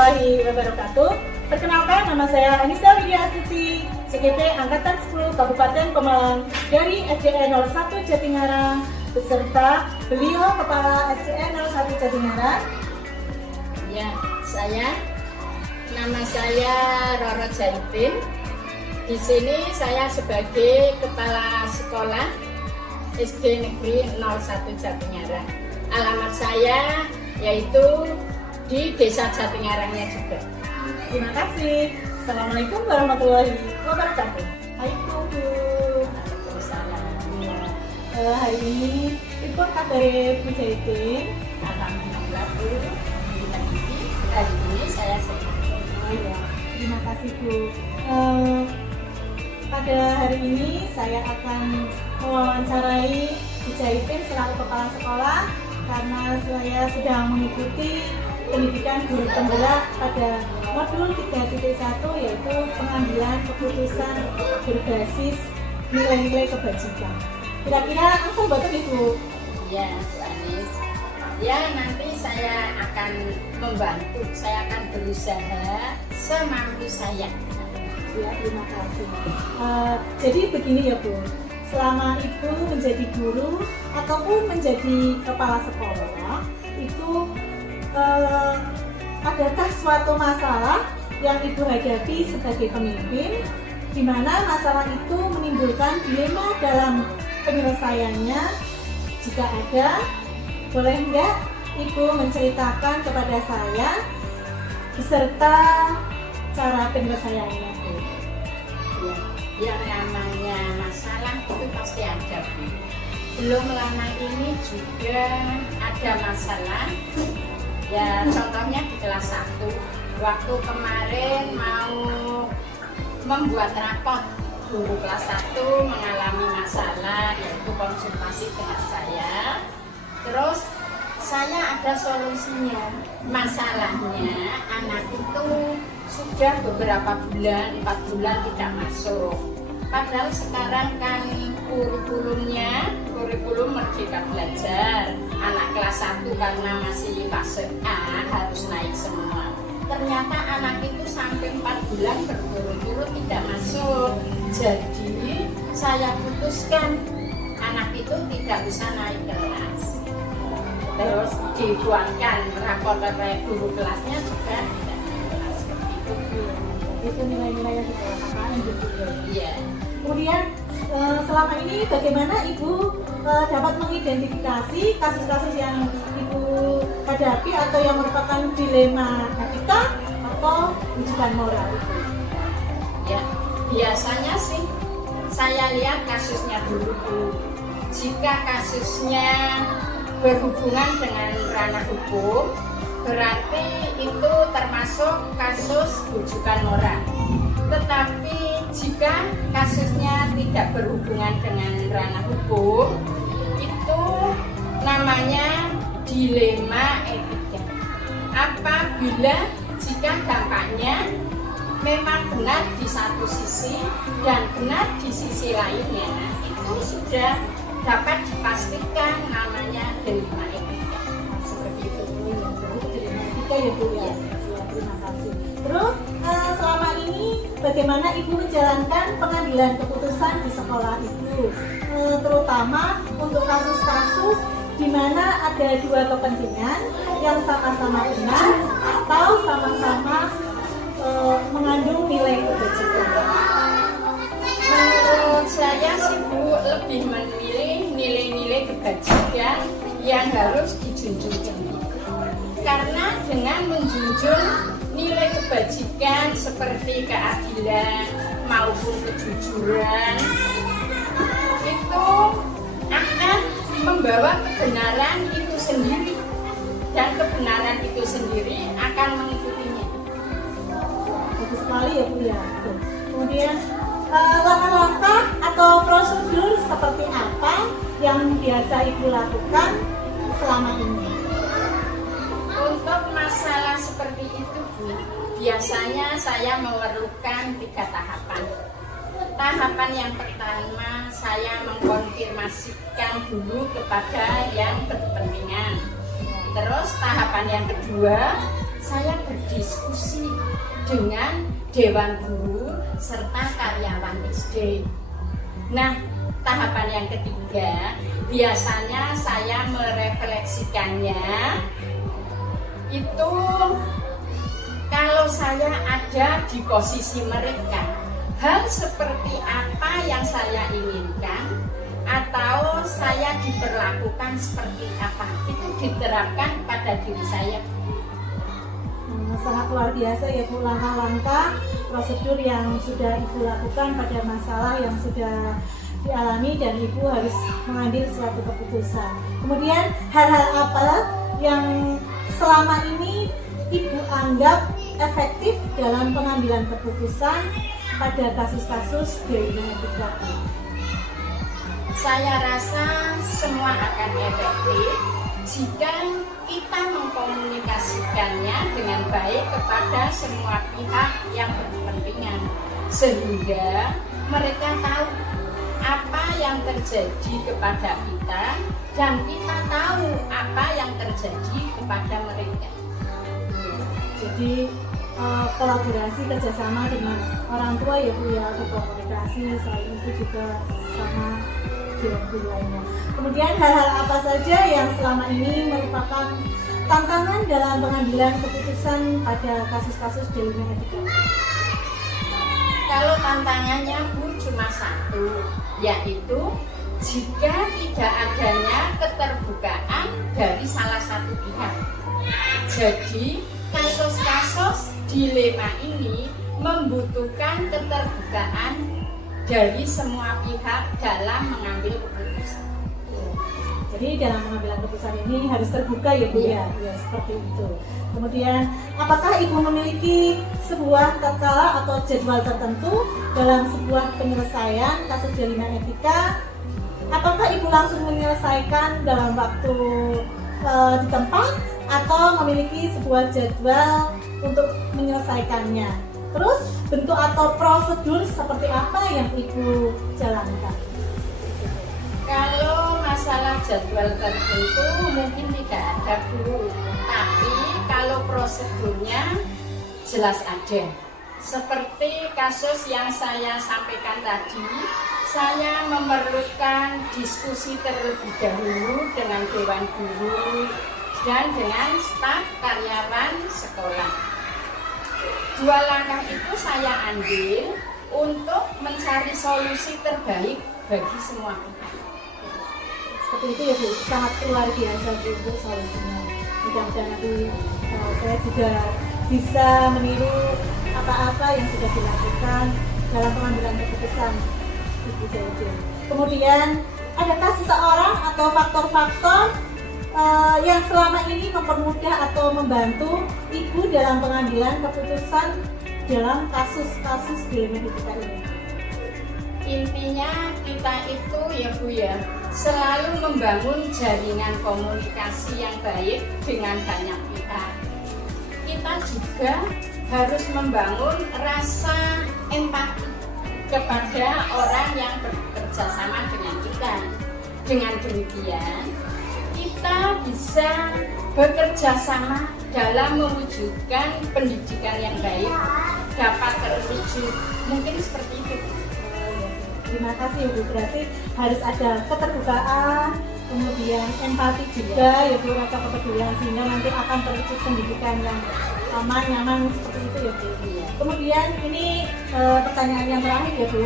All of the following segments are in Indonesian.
warahmatullahi wabarakatuh. Perkenalkan, nama saya Anissa Widya Astuti, CGP Angkatan 10 Kabupaten Pemalang dari SDN 01 Jatingarang, beserta beliau Kepala SDN 01 Jatingarang. Ya, nama saya Roro Jaitin. Di sini saya sebagai Kepala Sekolah SD Negeri 01 Jatingarang. Alamat saya yaitu di Desa Jatingarangnya juga. Terima kasih. Assalamualaikum warahmatullahi wabarakatuh. Waalaikumsalam. Hari ini Ibu kabar Bu Jaitin. Alhamdulillah Bu. Hari ini saya sehat. Ya, terima kasih Bu. Pada hari ini saya akan mewawancarai Bu Jaitin selaku Kepala Sekolah karena saya sedang mengikuti pendidikan guru penggerak pada modul 3.1 yaitu pengambilan keputusan berbasis nilai-nilai kebajikan. Kira-kira langsung betul Ibu? Ya, Bu Anis. Ya, nanti saya akan membantu, saya akan berusaha semampu saya. Ya, terima kasih. Jadi begini ya Bu, selama Ibu menjadi guru ataupun menjadi kepala sekolah, itu adakah suatu masalah yang Ibu hadapi sebagai pemimpin, di mana masalah itu menimbulkan dilema dalam penyelesaiannya? Jika ada, boleh enggak Ibu menceritakan kepada saya beserta cara penyelesaiannya? Ya, yang namanya masalah itu pasti ada Bu. Belum lama ini juga ada masalah. Ya, contohnya di kelas 1, waktu kemarin mau membuat rapot, guru kelas 1 mengalami masalah yaitu konsultasi dengan saya. Terus saya ada solusinya. Masalahnya anak itu sudah beberapa bulan, 4 bulan tidak masuk. Padahal sekarang kan kurikulum Merdeka Belajar. Anak kelas 1 karena masih fase A harus naik semua. Ternyata anak itu sampai 4 bulan berturut-turut tidak masuk. Jadi saya putuskan anak itu tidak bisa naik kelas. Terus dibuatkan rapor oleh guru kelasnya juga tidak naik kelas seperti itu. Itu nilai-nilai yang dikatakan gitu. Iya. Kemudian selama ini bagaimana Ibu dapat mengidentifikasi kasus-kasus yang Ibu hadapi atau yang merupakan dilema etika atau ujian moral itu? Ya, biasanya sih saya lihat kasusnya dulu Bu. Jika kasusnya berhubungan dengan ranah hukum, berarti itu termasuk kasus rujukan moral. Tetapi jika kasusnya tidak berhubungan dengan ranah hukum, itu namanya dilema etika. Apabila jika dampaknya memang benar di satu sisi dan benar di sisi lainnya, itu sudah dapat dipastikan namanya dilema etika. Seperti itu. Dilema etika ya Bu ya. Terima kasih. Terus selama ini bagaimana Ibu menjalankan pengambilan keputusan di sekolah Ibu, terutama untuk kasus-kasus di mana ada dua kepentingan yang sama-sama benar atau sama-sama mengandung nilai kebajikan? Menurut saya sih Bu, lebih memilih nilai-nilai kebajikan yang harus dijunjung tinggi. Karena dengan menjunjung nilai kebajikan seperti keadilan maupun kejujuran, itu akan membawa kebenaran itu sendiri, dan kebenaran itu sendiri akan mengikutinya. Bagus sekali ya Bu ya. Kemudian langkah-langkah atau prosedur seperti apa yang biasa Ibu lakukan selama ini? Untuk masalah seperti itu Bu, biasanya saya memerlukan 3 tahapan. Tahapan yang pertama, saya mengkonfirmasikan dulu kepada yang berkepentingan. Terus tahapan yang kedua, saya berdiskusi dengan Dewan Guru serta karyawan SD. Nah, tahapan yang ketiga, biasanya saya merefleksikannya itu kalau saya ada di posisi mereka, hal seperti apa yang saya inginkan atau saya diperlakukan seperti apa, itu diterapkan pada diri saya. Sangat luar biasa ya Bu, langkah-langkah prosedur yang sudah Ibu lakukan pada masalah yang sudah dialami dan Ibu harus mengambil suatu keputusan. Kemudian hal-hal apa yang selama ini Ibu anggap efektif dalam pengambilan keputusan pada kasus-kasus Dewan Etika? Saya rasa semua akan efektif jika kita mengkomunikasikannya dengan baik kepada semua pihak yang berkepentingan, sehingga mereka tahu apa yang terjadi kepada kita dan kita tahu apa yang terjadi kepada mereka. Jadi kolaborasi kerjasama dengan orang tua ya Bu ya, berkomunikasi selain itu juga sama Dewan Guru lainnya. Kemudian hal-hal apa saja yang selama ini merupakan tantangan dalam pengambilan keputusan pada kasus-kasus Dewan Etika? Kalau tantangannya Bu cuma satu, yaitu jika tidak adanya keterbukaan dari salah satu pihak. Jadi kasus-kasus dilema ini membutuhkan keterbukaan dari semua pihak dalam mengambil keputusan. Jadi dalam pengambilan keputusan ini harus terbuka ya Bu ya, ya seperti itu. Kemudian apakah Ibu memiliki sebuah tata atau jadwal tertentu dalam sebuah penyelesaian kasus jalinan etika? Apakah Ibu langsung menyelesaikan dalam waktu di tempat atau memiliki sebuah jadwal untuk menyelesaikannya? Terus bentuk atau prosedur seperti apa yang Ibu jalankan? Kalau masalah jadwal tertentu mungkin tidak ada Bu, tapi kalau prosedurnya jelas ada. Seperti kasus yang saya sampaikan tadi, saya memerlukan diskusi terlebih dahulu dengan Dewan Guru dan dengan staf karyawan sekolah. Dua langkah itu saya ambil untuk mencari solusi terbaik bagi semua pihak. Seperti itu ya Bu, sangat luar biasa Bu untuk solusinya. Mudah-mudahan nanti saya juga bisa meniru apa-apa yang sudah dilakukan dalam pengambilan keputusan Ibu Jaidi. Kemudian adakah seseorang atau faktor-faktor yang selama ini mempermudah atau membantu Ibu dalam pengambilan keputusan dalam kasus-kasus dilema etika ini? Intinya kita itu ya Bu ya, selalu membangun jaringan komunikasi yang baik dengan banyak pihak. Kita juga harus membangun rasa empati kepada orang yang bekerja sama dengan kita. Dengan demikian, kita bisa bekerja sama dalam mewujudkan pendidikan yang baik dapat terwujud. Mungkin seperti itu. Terima kasih Bu, berarti harus ada keterbukaan, kemudian empati juga ya Bu, rasa kepedulian sehingga nanti akan terwujud pendidikan yang aman, nyaman seperti itu ya Bu. Kemudian ini pertanyaan yang terakhir ya Bu,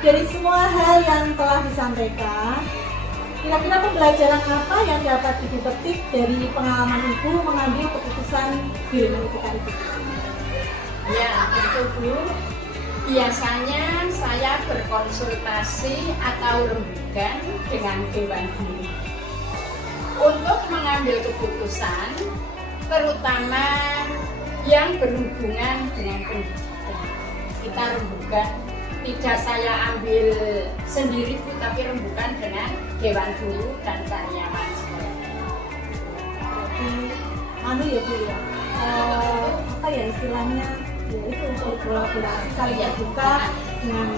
dari semua hal yang telah disampaikan, kira-kira pembelajaran apa yang dapat Ibu petik dari pengalaman Ibu mengambil keputusan dilema etika itu? Ya, itu Bu. Biasanya saya berkonsultasi atau rembukan dengan Dewan Guru untuk mengambil keputusan, terutama yang berhubungan dengan pendidikan. Kita rembukan, tidak saya ambil sendiri Bu, tapi rembukan dengan Dewan Guru dan karyawan sekolah. Anu ya Bu ya, apa ya istilahnya? Yaitu untuk kolaborasi saling terbuka dengan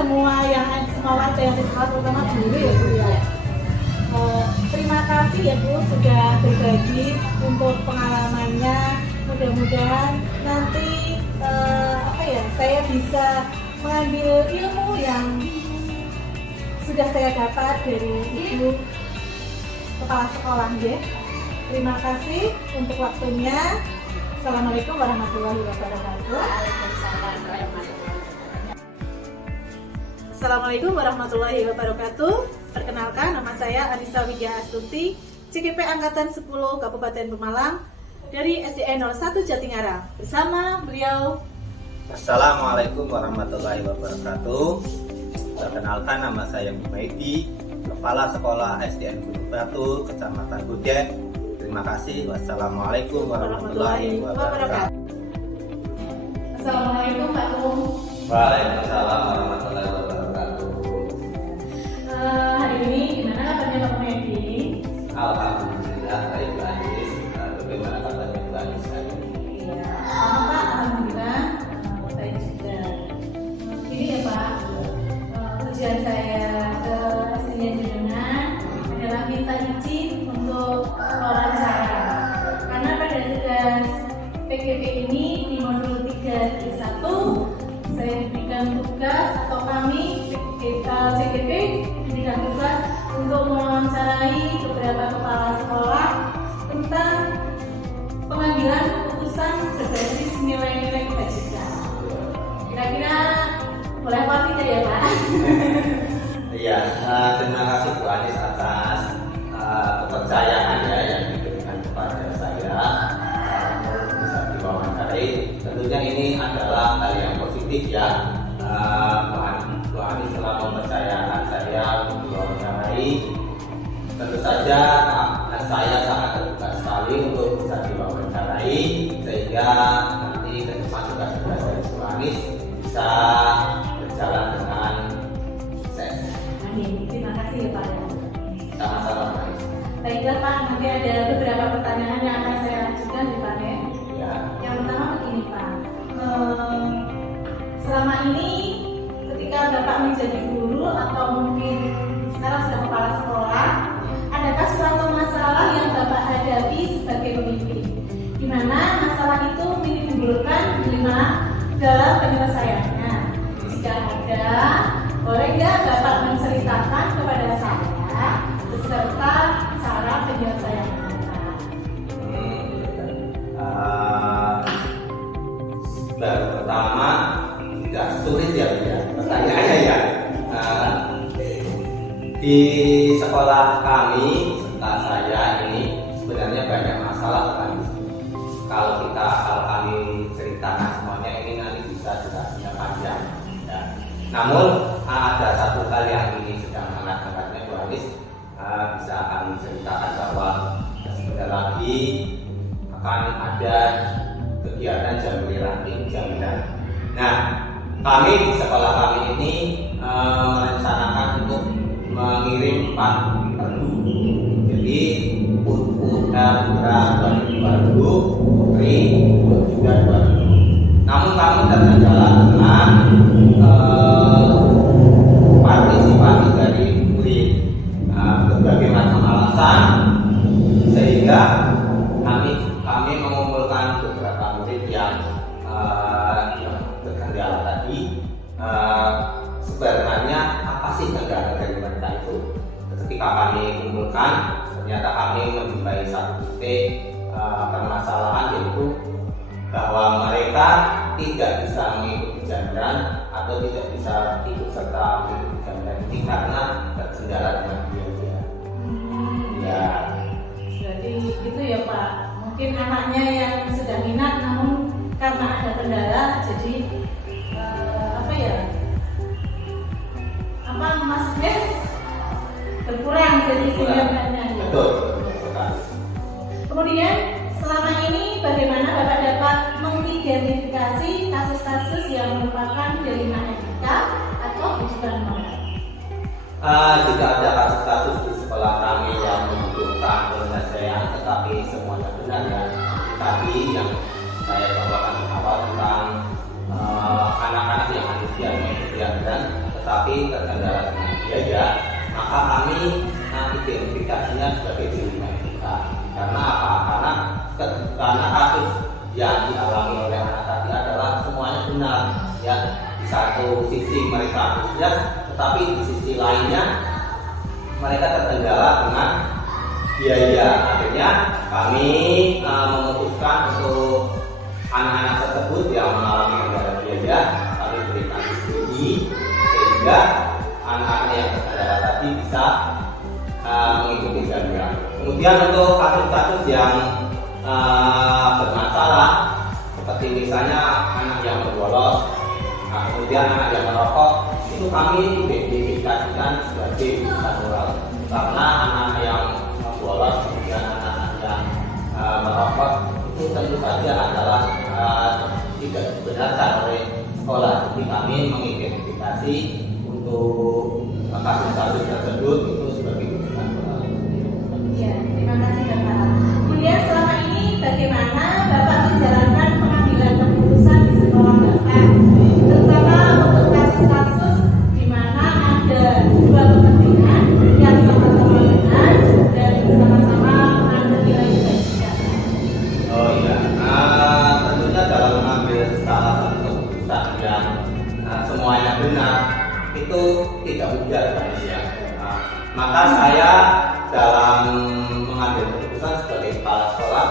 semua warga yang di sekolah, terutama guru ya Bu ya. Terima kasih ya Bu sudah berbagi untuk pengalamannya mudah-mudahan nanti saya bisa mengambil ilmu yang sudah saya dapat dari Ibu Kepala Sekolah ya. Terima kasih untuk waktunya. Assalamualaikum warahmatullahi wabarakatuh. Assalamualaikum warahmatullahi wabarakatuh. Perkenalkan, nama saya Anissa Widya Astuti, CGP Angkatan 10 Kabupaten Pemalang dari SDN 01 Jatingarang. Bersama beliau. Assalamualaikum warahmatullahi wabarakatuh. Perkenalkan, nama saya Muhaidi, Kepala Sekolah SDN Gunung Batu, Kecamatan Bujen. Terima kasih. Wassalamualaikum warahmatullahi wabarakatuh. Assalamualaikum Pak Tung. Waalaikumsalam warahmatullahi wabarakatuh. Hari ini gimana kabarnya Pak Muhaidi? Alhamdulillah baik Bu Anis. Bagaimana kabarnya Bu Anis hari ini? Iya, sama Pak. Alhamdulillah baik juga. Ini ya Pak, tujuan saya ke SDN Jenengan adalah minta izin untuk wawancara. Karena pada tugas PGP ini di modul 3.1 saya diberikan tugas atau kami CGP diberikan tugas untuk mewawancarai beberapa kepala sekolah tentang pengambilan keputusan berbasis nilai-nilai kebajikan. Kira-kira boleh Pak tidak ya Pak? Iya, terima kasih Bu Anis atas kepercayaan ya yang diberikan kepada saya untuk bisa diwawancarai. Tentunya ini adalah hal yang positif ya. Bu Anis telah mempercayakan saya untuk diwawancarai. Tentu saja saya sangat terbuka sekali untuk bisa diwawancarai, sehingga nanti ke depan tugas-tugas dari Bu Anis bisa berjalan dengan sukses. Amin. Terima kasih ya Pak. Sama-sama Bu Anis. Baiklah Pak, nanti ada beberapa pertanyaan yang akan saya ajukan di panel. Ya. Yang pertama begini Pak, selama ini ketika Bapak menjadi guru atau mungkin sekarang sudah kepala sekolah, adakah suatu masalah yang Bapak hadapi sebagai pemimpin, di mana masalah itu menimbulkan dilema dalam penyelesaiannya? Jika ada, boleh nggak Bapak menceritakan kepada saya beserta cara penyelesaiannya? Baru pertama tidak sulit ya Bu ya. Pertanyaannya ya. Di sekolah kami serta saya ini sebenarnya banyak masalah kan. Kalau kami ceritakan semuanya ini nanti bisa durasinya panjang. Ya. Namun ada satu hal yang ini sedang hangat-hangatnya Bu Anis, bisa kami ceritakan bahwa sebentar lagi akan ada kegiatan Jamboree Ranting Jaminan. Nah, kami di sekolah kami ini merencanakan untuk mengirim 4 perdu. Jadi Putra 2000, Putri juga 2000. Namun kami terkendala dengan partisipasi dari murid, berbagai macam alasan, sehingga kami mengumpulkan beberapa murid yang berkendala tadi. Sebenarnya apa sih kendala dari mereka itu? Ketika kami kumpulkan, ternyata kami menjumpai satu titik permasalahan, yaitu bahwa mereka tidak bisa mengikuti jaminan atau tidak bisa ikut serta mengikuti jaminan ini karena terkendala dengan biaya. Ya. Jadi itu ya Pak, mungkin anaknya yang sudah minat namun karena ada kendala jadi maksudnya berkurang jadi sebenarnya. Betul. Kemudian selama ini bagaimana Bapak dapat mengidentifikasi kasus-kasus yang merupakan delima etika atau ujian moral? Jika ada kasus-kasus di sekolah kami yang membutuhkan penyelesaian, tetapi semuanya benar ya. Tadi yang saya bawakan di awal tentang anak-anak yang antusiasme dan tetapi terkendala dengan biaya, maka kami identifikasinya sebagai delima etika. Karena apa? Karena kasus yang dialami oleh anak tadi adalah semuanya benar ya. Di satu sisi mereka antusias, tetapi di sisi lainnya mereka terkendala dengan biaya. Akhirnya kami memutuskan untuk anak-anak tersebut yang mengalami kendala biaya kami berikan subsidi sehingga anak-anak yang terkendala tadi bisa mengikuti jaminan. Kemudian untuk kasus-kasus yang bermasalah seperti misalnya anak yang berbolos, kemudian anak yang merokok, itu kami identifikasikan sebagai moral karena anak yang bolos kemudian anak yang merokok itu tentu saja adalah tidak dibenarkan oleh sekolah. Jadi kami mengidentifikasi untuk kasus-kasus tersebut itu sebagai ujian moral. Ya, terima kasih Bapak. Kemudian selama ini bagaimana Bapak menjalankan pengambilan keputusan di sekolah Bapak, terutama untuk kasus-kasus di mana ada dua kepentingan yang sama-sama benar dan sama-sama mengambil nilai kebaikan. Oh iya, tentunya dalam mengambil salah satu keputusan yang semuanya benar itu tidak mudah manusia. Maka saya dalam mengambil keputusan sebagai kepala sekolah,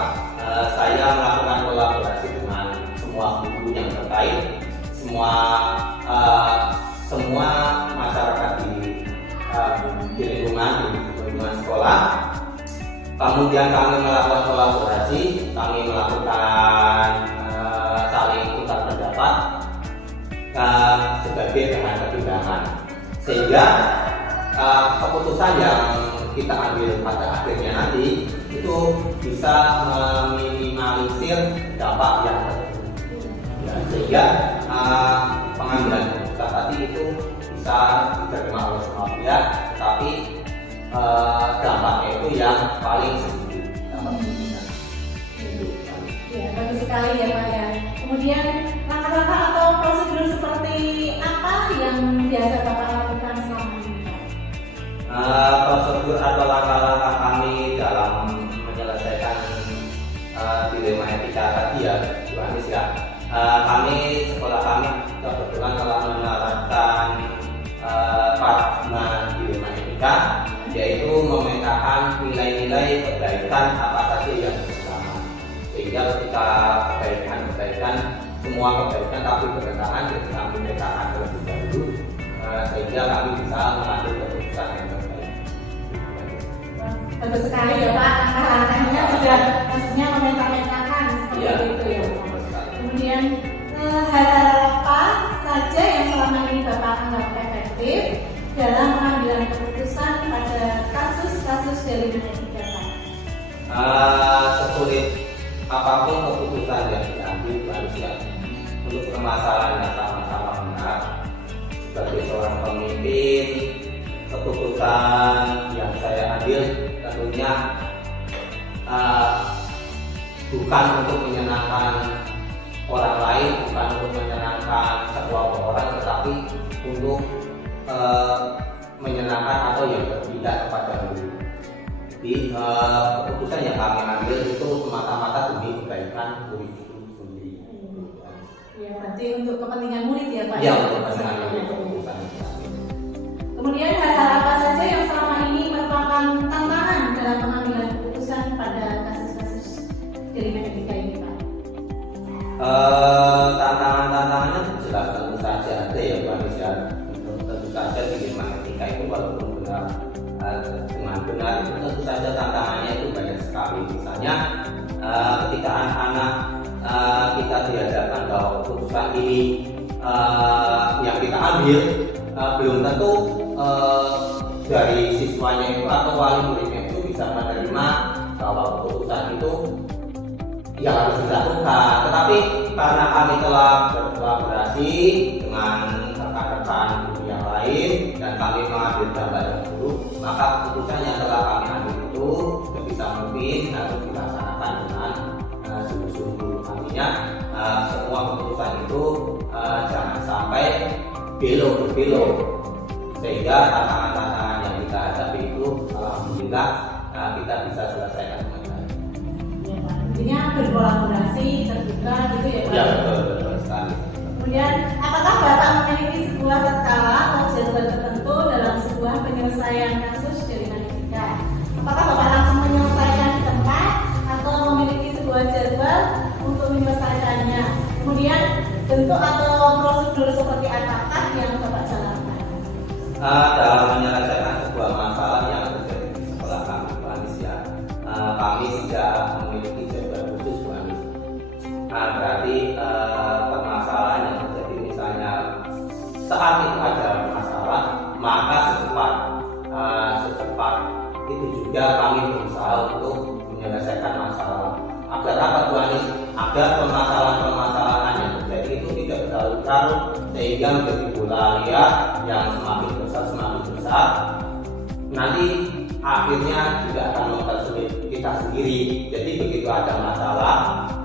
saya melakukan kolaborasi dengan semua guru yang terkait, semua masyarakat di lingkungan sekolah. Kemudian kami melakukan kolaborasi, kami melakukan saling tukar pendapat sebagai bahan pertimbangan, sehingga keputusan yang kita ambil pada akhirnya nanti itu bisa meminimalisir dampak yang terjadi. Ya, sehingga pengambilan keputusan tadi itu bisa diterima oleh semua pihak, tapi dampaknya itu yang paling sedikit. Ya, bagus sekali ya Pak ya. Kemudian langkah-langkah atau prosedur seperti apa yang biasa Bapak lakukan selama ini? Prosedur atau langkah-langkah kami dalam menyelesaikan dilema etika tadi ya, Bu Anis ya. Sekolah kami kebetulan telah menerapkan paradigma dilema etika, yaitu memetakan nilai-nilai kebaikan apa saja yang bersama, sehingga ketika kebaikan semua kebaikan tapi bertentangan, jadi kami metakan terlebih dahulu sehingga kami bisa mengambil keputusan yang terbaik. Bagus sekali ya Pak, langkah-langkahnya sudah maksudnya memetakan seperti itu ya. Kemudian hal apa saja yang selama ini Bapak anggap efektif dalam pengambilan keputusan pada kasus-kasus dari etika Pak? Sesulit apapun keputusan yang diambil harusnya untuk permasalahan yang sama-sama benar, sebagai seorang pemimpin, keputusan yang saya ambil tentunya bukan untuk menyenangkan orang lain, bukan untuk menyenangkan sekelompok orang, tetapi untuk menyenangkan atau yang berpihak kepada guru. Jadi keputusan yang kami ambil itu semata-mata demi kebaikan murid itu sendiri. Ya, berarti untuk kepentingan murid ya Pak? Ya, untuk keputusan. Kemudian hal-hal apa saja yang selama ini merupakan tantangan dalam pengambilan keputusan pada kasus-kasus jaringan etika ini Pak? Tantangannya jelas tentu saja ada ya Bu Anis ya. Tentu saja dilema etika itu walaupun benar dengan benar itu tentu saja tantangannya itu banyak sekali. Misalnya ketika anak-anak kita dihadapkan bahwa keputusan ini yang kita ambil belum tentu dari siswanya itu atau wali muridnya itu bisa menerima bahwa keputusan itu yang harus dilakukan. Tetapi karena kami telah berkolaborasi dengan rekan-rekan yang lain dan kami mengambil gambar yang buruk, maka keputusan yang telah kami ambil itu sebisa mungkin harus dilaksanakan dengan sungguh-sungguh. Artinya semua keputusan itu jangan sampai belok, sehingga tantangan-tantangan yang kita hadapi itu alhamdulillah kita bisa selesaikan dengan baik. Ya Pak. Intinya berkolaborasi, terbuka gitu ya Pak? Ya betul sekali. Kemudian, apakah Bapak memiliki sebuah skala atau jadwal tertentu dalam sebuah penyelesaian kasus jaringan etika? Apakah Bapak langsung menyelesaikan di tempat atau memiliki sebuah jadwal untuk menyelesaikannya? Kemudian, bentuk atau prosedur seperti apakah yang Bapak jalankan? Dalam menyelesaikan sebuah masalah yang terjadi di sekolah kami, Bu Anis ya, kami tidak memiliki jadwal khusus, Bu Anis. Berarti permasalahan yang terjadi misalnya saat itu ada masalah, maka secepat itu juga kami berusaha untuk menyelesaikan masalah. Agar apa, Bu Anis? Agar permasalahan yang terjadi itu tidak berlarut-larut sehingga menjadi bola liar yang semakin besar. Nanti akhirnya juga akan mempersulit kita sendiri. Jadi begitu ada masalah,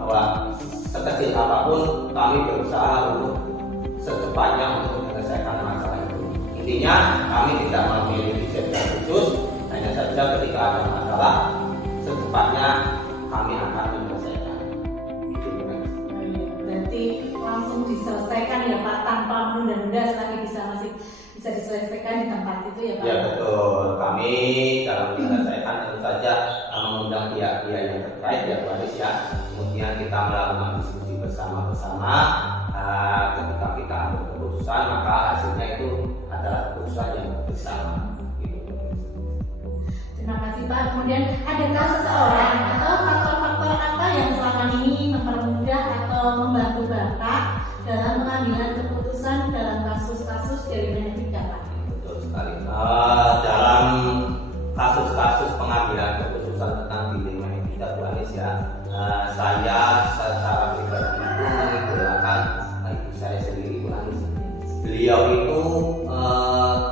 bahwa sekecil apapun kami berusaha untuk secepatnya untuk menyelesaikan masalah itu. Intinya kami tidak memiliki jadwal khusus, hanya saja ketika ada masalah secepatnya kami akan menyelesaikan. Berarti langsung diselesaikan ya Pak, tanpa menunda-nunda, selagi masih bisa diselesaikan di tempat itu ya Pak? Ya betul, kami dalam menyelesaikan tentu saja mengundang pihak-pihak yang terkait ya Bu Anis ya. Kemudian kita melakukan diskusi bersama-sama. Ketika kita ambil keputusan, maka hasilnya itu adalah keputusan yang bersama. Terima kasih Pak. Kemudian adakah seseorang atau faktor-faktor apa yang selama ini mempermudah atau membantu Bapak dalam pengambilan keputusan dalam kasus-kasus jaringan etika Pak? Betul sekali. Dalam kasus-kasus pengambilan keputusan tentang dilema etika Bu Anis ya, saya secara pribadi itu mengidolakan ibu saya sendiri Bu Anis. Beliau itu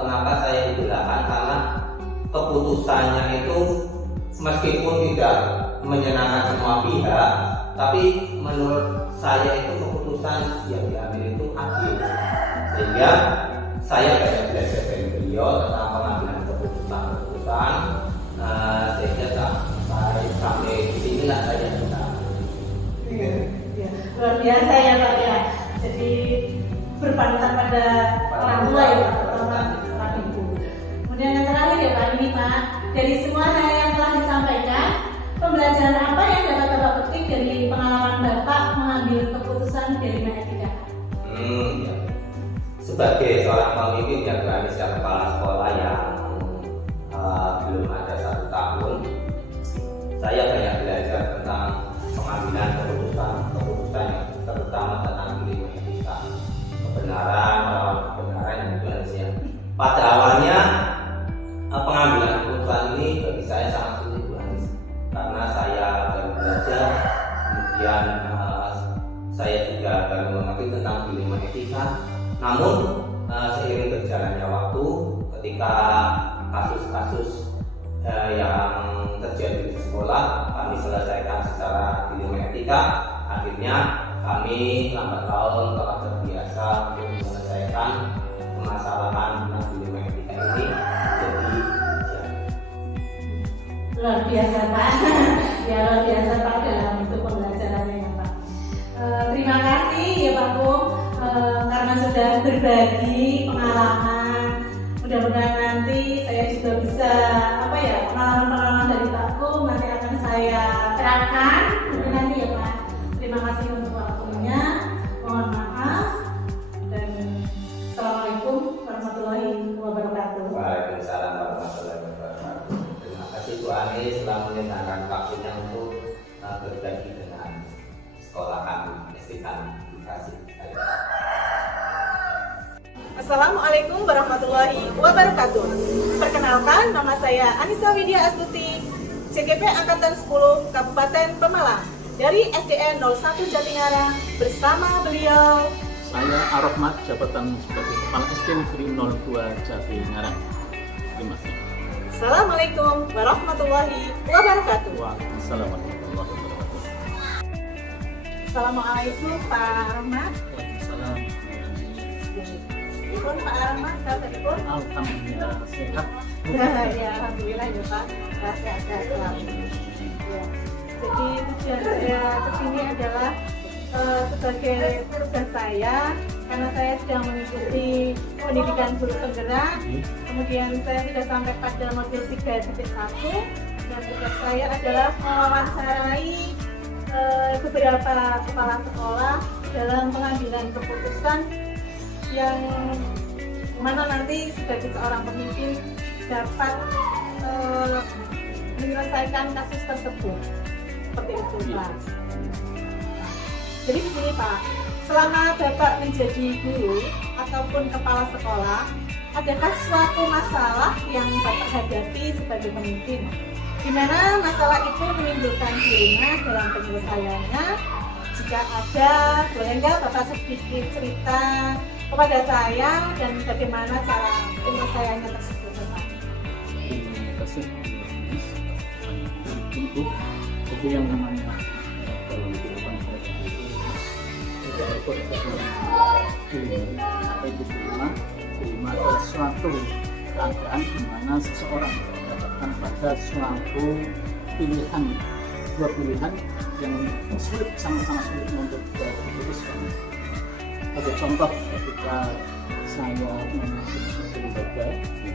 kenapa saya idolakan, karena keputusannya itu meskipun tidak menyenangkan semua pihak, tapi menurut saya itu keputusan yang diambil itu adil. Sehingga saya banyak belajar dari beliau tentang pengambilan keputusan, sehingga sampai di sinilah saya bisa. Ya, luar biasa ya Pak ya. Jadi berpanutan pada orang tua ya Pak, terutama seorang ibu. Kemudian yang terakhir ya Pak, ini Pak, dari semua hal yang telah disampaikan, pembelajaran apa yang dapat Bapak petik dari pengalaman Bapak mengambil keputusan dari etika? Ya. Sebagai seorang pemimpin yang berani sebagai kepala sekolah yang belum ada 1 tahun, saya banyak belajar tentang pengambilan keputusan terutama tentang dilema etika, kebenaran melawan kebenaran yang benar. Pada awalnya pengambilan keputusan ini bagi saya sangat sulit Bu Anis, karena saya baru belajar, kemudian saya juga baru mengerti tentang dilema etika. Namun seiring berjalannya waktu, ketika kasus-kasus yang terjadi di sekolah kami selesaikan secara dilema etika, akhirnya kami lambat laun telah terbiasa untuk menyelesaikan permasalahan tentang dilema etika ini. Jadi luar biasa Pak. Ya luar biasa Pak dalam itu pembelajarannya ya Pak. Terima kasih ya Pak Kum, karena sudah berbagi pengalaman. Mudah-mudahan nanti saya juga bisa pengalaman-pengalaman dari Pak Kum nanti akan saya terapkan nanti ya Pak. Terima kasih untuk waktunya. Mohon maaf dan Assalamualaikum warahmatullahi wabarakatuh. Waalaikumsalam warahmatullahi wabarakatuh. Terima kasih Bu Anis telah menyediakan waktunya untuk berbagi dengan sekolah kami, SD kami. Terima kasih. Assalamualaikum warahmatullahi wabarakatuh. Perkenalkan, nama saya Anissa Widya Astuti, CGP Angkatan 10 Kabupaten Pemalang dari SDN 01 Jatingarang. Bersama beliau saya Arahmat, jabatan sebagai Kepala SD Negeri 02 Jatingarang. Terima kasih. Assalamualaikum warahmatullahi wabarakatuh. Waalaikumsalam warahmatullahi wabarakatuh. Assalamualaikum Pak Rahmat. Waalaikumsalam. Pun Pak Rahmat, kabaripun? Alhamdulillah sehat. Ya, alhamdulillah ya Pak. Sehat-sehat selalu. Ya. Jadi tujuan saya kesini adalah sebagai tugas saya, karena saya sedang mengikuti pendidikan guru penggerak. Kemudian saya sudah sampai pada modul 3.1 dan tugas saya adalah mewawancarai beberapa kepala sekolah dalam pengambilan keputusan yang mana nanti sebagai seorang pemimpin dapat menyelesaikan kasus tersebut. Seperti itu, Pak. Jadi begini, Pak, selama Bapak menjadi guru ataupun kepala sekolah, adakah suatu masalah yang Bapak hadapi sebagai pemimpin? Di mana masalah itu menimbulkan dilema dalam penyelesaiannya? Jika ada, boleh nggak Bapak sedikit cerita kepada saya dan bagaimana cara penyelesaiannya tersebut, Bapak? Terima kasih. Itu yang namanya kalau di depan saya itu tidak ikut dilema adalah suatu keadaan di mana seseorang mendapatkan pada suatu pilihan, dua pilihan yang sulit, sama-sama sulit untuk diputuskan. Ada contoh ketika saya mengikuti suatu lembaga di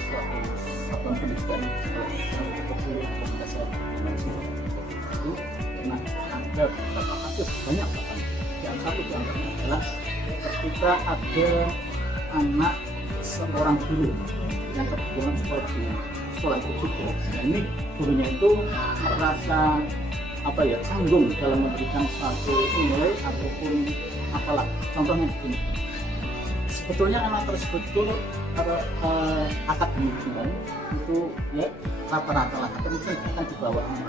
suatu satuan pendidikan terpilih ketika saya itu pernah ada beberapa kasus, banyak bahkan. Yang satu contohnya adalah ketika ada anak seorang guru yang kebetulan sekolah itu juga. Nah, ini gurunya itu merasa canggung dalam memberikan suatu nilai ataupun apalah. Contohnya begini, sebetulnya anak tersebut itu akademiknya itu ya rata-rata lah, atau mungkin bahkan di bawahnya.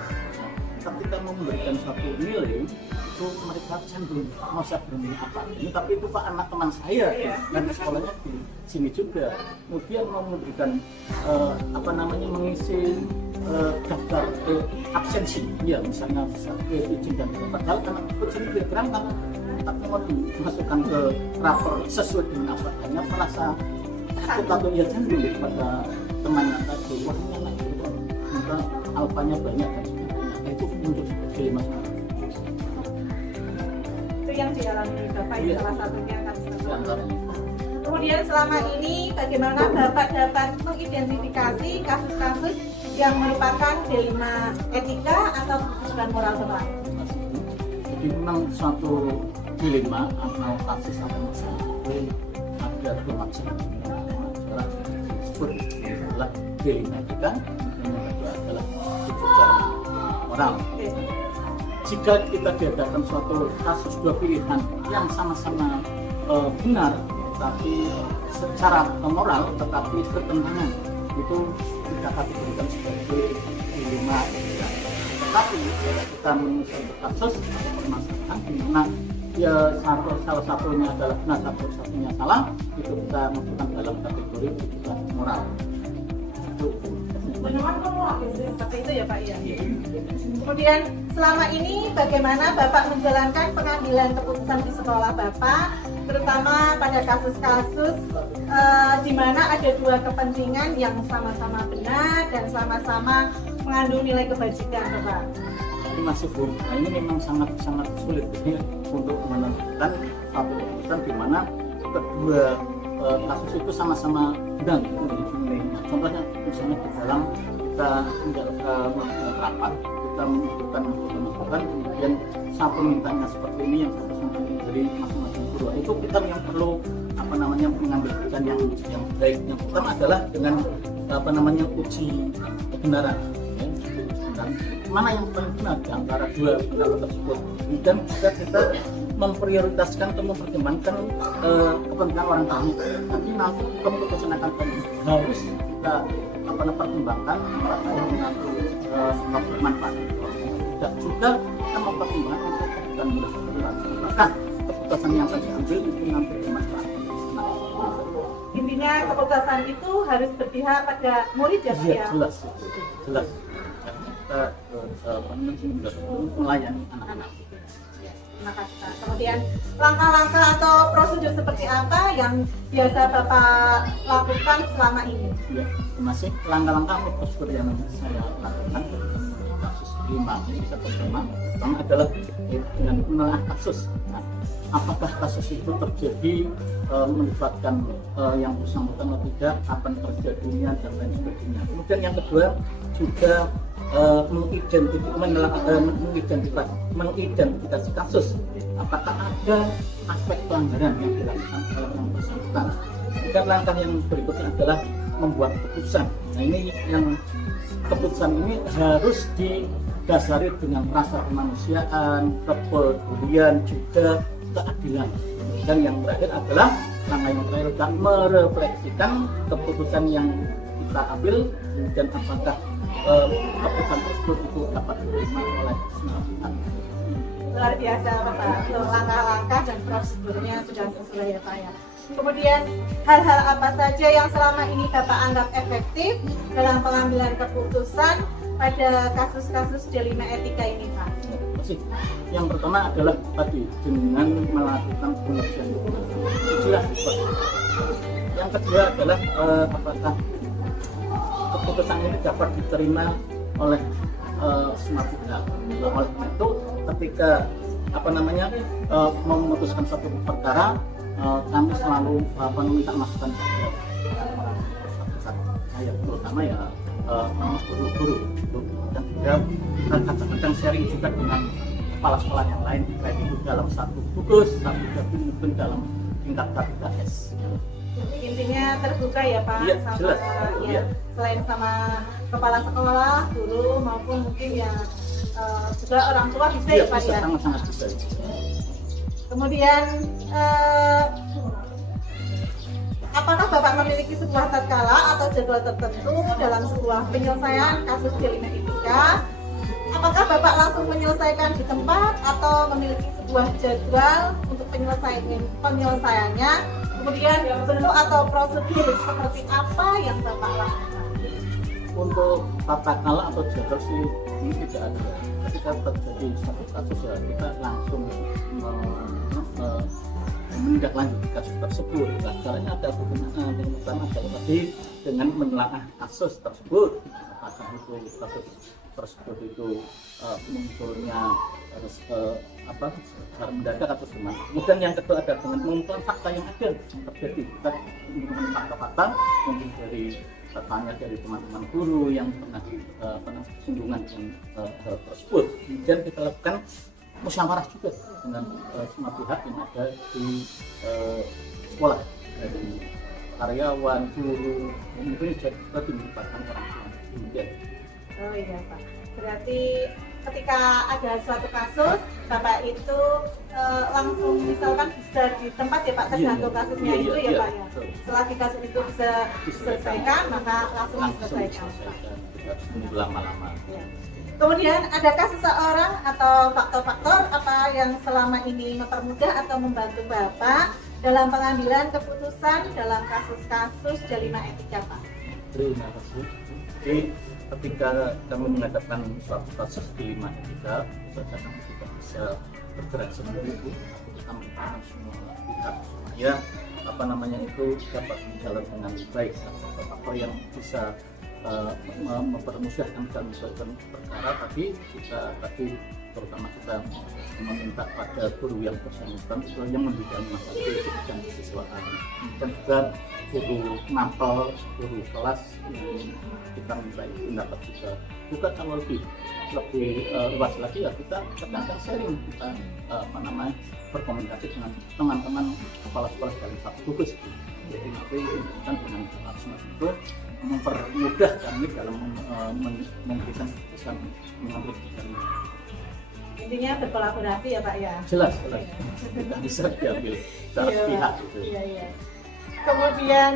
Ketika memberikan suatu nilai itu mereka cenderung mau saya beri apa ini, tapi itu Pak anak teman saya dan sekolahnya di sini juga, kemudian mau memberikan mengisi daftar absensi ya, misalnya izin dan padahal anak tersebut sendiri berangkat tapi mau dimasukkan ke rapor sesuai dengan apa, hanya merasa takut atau ya cenderung pada temannya tadi, wah ini anak itu minta alfanya banyak dan sebagainya, itu muncul sebagai masalah. Itu yang dialami Bapak Iya. salah satunya kan. Antaranya. Kemudian selama ini bagaimana Bapak dapat mengidentifikasi kasus-kasus yang merupakan dilema etika atau keputusan moral, Bapak? Jadi memang suatu dilema atau kasus atau masalah itu ada dua macam. Masalah disebut adalah dilema etika, dan yang kedua adalah keputusan moral. Jika kita dihadapkan suatu kasus dua pilihan yang sama-sama benar, tapi secara moral tetapi bertentangan, itu tidak kategorikan sebagai dilema etika. Tapi kalau kita menyelesaikan kasus atau permasalahan di mana ya salah satunya adalah benar, satunya salah, itu kita masukkan dalam kategori keputusan moral. Itu Seperti itu ya Pak ya. Kemudian selama ini bagaimana Bapak menjalankan pengambilan keputusan di sekolah Bapak, terutama pada kasus-kasus di mana ada dua kepentingan yang sama-sama benar dan sama-sama mengandung nilai kebajikan, Bapak? Ini masih belum. Nah, ini memang sangat sulit ya, untuk menentukan satu keputusan di mana kedua kasus itu sama-sama benar. Nah, contohnya misalnya di dalam kita melakukan rapat, kita membutuhkan masukan, kemudian satu mintanya seperti ini, yang satu mintanya dari masing-masing guru. Itu kita yang perlu mengambil keputusan yang baik. Yang pertama adalah dengan uji kebenaran. Mana yang paling benar di antara dua pendapat tersebut, dan juga kita memprioritaskan atau mempertimbangkan kepentingan orang banyak. Tapi nanti keputusan akan harus kita pertimbangkan untuk bermanfaat. Tidak juga kita mempertimbangkan untuk kepentingan murid. Bahkan keputusan yang akan diambil itu nanti bermanfaat. Intinya keputusan itu harus berpihak pada murid ya Pak ya? Jelas. Kita melayani anak-anak. Terima kasih Pak. Kemudian langkah-langkah atau prosedur seperti apa yang biasa Bapak lakukan selama ini? Ya, masih langkah-langkah atau prosedur yang saya lakukan kasus ini 5 ini bisa pertama adalah dengan menelaah kasus. Nah, apakah kasus itu terjadi melibatkan yang bersangkutan atau tidak, kapan terjadinya dan lain sebagainya. Kemudian yang kedua juga mengidentifikasi kasus, apakah ada aspek pelanggaran yang dilakukan oleh yang bersangkutan. Dan langkah yang berikutnya adalah membuat keputusan. Nah, ini yang keputusan ini harus didasari dengan rasa kemanusiaan, kepedulian, juga keadilan. Dan yang terakhir adalah langkah yang terakhir adalah merefleksikan keputusan yang kita ambil dan apakah keputusan tersebut itu dapat diterima oleh semua pihak. Luar biasa Bapak, langkah-langkah dan prosedurnya sudah sesuai ya Pak ya. Kemudian hal-hal apa saja yang selama ini Bapak anggap efektif dalam pengambilan keputusan pada kasus-kasus D5 etika ini Pak? Yang pertama adalah tadi dengan melakukan penelitian jelas. Yang kedua adalah apakah keputusan ini dapat diterima oleh semua pihak. Oleh itu ketika memutuskan suatu perkara, kami selalu meminta masukan saya, terutama ya guru-guru, dan juga kadang-kadang sharing juga dengan kepala sekolah yang lain, baik itu dalam satu tugas, satu gabung maupun dalam tingkat KPKS. Intinya terbuka ya Pak, iya, sama jelas. Ya, selain sama kepala sekolah, guru maupun mungkin ya juga orang tua bisa ya Pak ya. Sangat-sangat bisa. Kemudian apakah Bapak memiliki sebuah tatkala atau jadwal tertentu dalam sebuah penyelesaian kasus D5 etika? Apakah Bapak langsung menyelesaikan di tempat atau memiliki sebuah jadwal untuk penyelesaiannya? Kemudian bentuk atau prosedur seperti apa yang Bapak lakukan? Untuk tata kala atau jadwal sih ini tidak ada. Ketika terjadi suatu kasus ya kita langsung menindaklanjuti kasus tersebut. Nah, caranya ada bagaimana? Yang pertama adalah tadi dengan menelaah kasus tersebut, apakah itu kasus tersebut itu munculnya secara mendadak atau gimana. Kemudian yang kedua ada dengan mengumpulkan fakta yang ada yang terjadi. Kita mengumpulkan fakta-fakta mungkin dari tanya dari teman-teman guru yang pernah bersinggungan dengan hal tersebut. Kemudian kita lakukan musyawarah juga dengan semua pihak yang ada di sekolah, dari karyawan, guru, mungkin juga dilibatkan orang tua. Oh iya Pak, berarti ketika ada suatu kasus Bapak itu langsung misalkan bisa di tempat ya Pak, tergantung kasusnya itu ya Pak ya. Selagi kasus itu bisa diselesaikan maka langsung diselesaikan. Harus menunggu lama-lama. Ya. Kemudian adakah seseorang atau faktor-faktor apa yang selama ini mempermudah atau membantu Bapak dalam pengambilan keputusan dalam kasus-kasus D5 etika Pak? Terima kasih. Jadi ketika kami menghadapkan suatu kasus D5 etika, saja kami tidak bisa bergerak sendiri, kita mengingatkan semua pihak supaya itu dapat berjalan dengan baik. Faktor yang bisa mempermudahkan dalam suatu perkara tadi terutama kita meminta pada guru yang bersangkutan yang membidangi masalah itu dan kesiswaan, dan juga guru mapel, guru kelas yang kita minta pendapat juga kalau lebih luas lagi ya kita kadang-kadang sharing, kita berkomunikasi dengan teman-teman kepala sekolah dari satu gugus. Jadi nanti kan dengan semua itu mempermudah kami dalam memberikan keputusan, mengambil keputusan. Intinya berkolaborasi ya Pak ya. Jelas. Tidak bisa diambil secara pihak gitu. Iya. Kemudian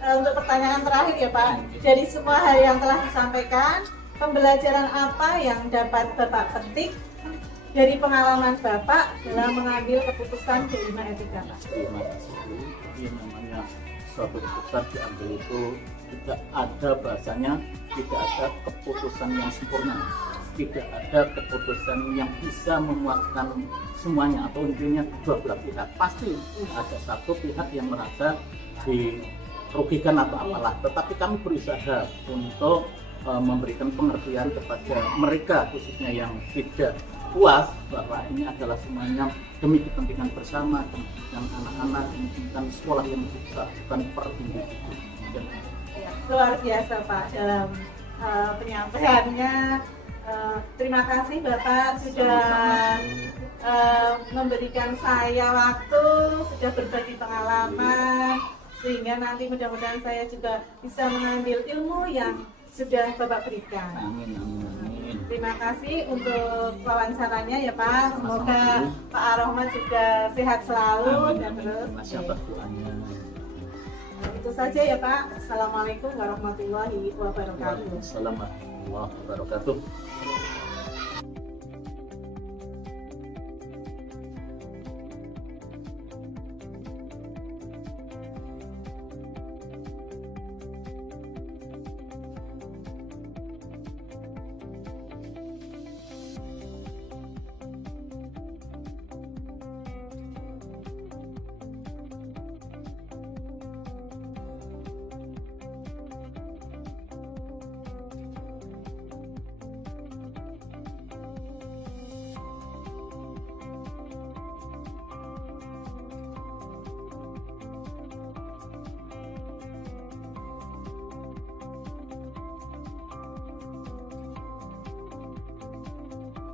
untuk pertanyaan terakhir ya Pak, dari semua hal yang telah disampaikan, pembelajaran apa yang dapat Bapak petik dari pengalaman Bapak dalam mengambil keputusan D5 etika Pak? Terima kasih. Yang namanya suatu keputusan diambil itu tidak ada bahasanya, tidak ada keputusan yang sempurna, tidak ada keputusan yang bisa memuaskan semuanya atau intinya kedua belah pihak. Pasti ada satu pihak yang merasa dirugikan atau apalah, tetapi kami berusaha untuk memberikan pengertian kepada mereka khususnya yang tidak puas bahwa ini adalah semuanya demi kepentingan bersama, demi kepentingan anak-anak, demi kepentingan sekolah yang bisa, bukan per individu. Ya, luar biasa Pak dalam penyampaiannya. Terima kasih Bapak sudah memberikan saya waktu, sudah berbagi pengalaman, sehingga nanti mudah-mudahan saya juga bisa mengambil ilmu yang sudah Bapak berikan. Amin, amin, amin. Terima kasih untuk wawancaranya ya Pak. Semoga Pak Ar-Rahmat juga sehat selalu dan terus. Terima kasih atas doanya. Itu saja ya Pak. Assalamualaikum warahmatullahi wabarakatuh. Waalaikumsalam warahmatullahi wabarakatuh.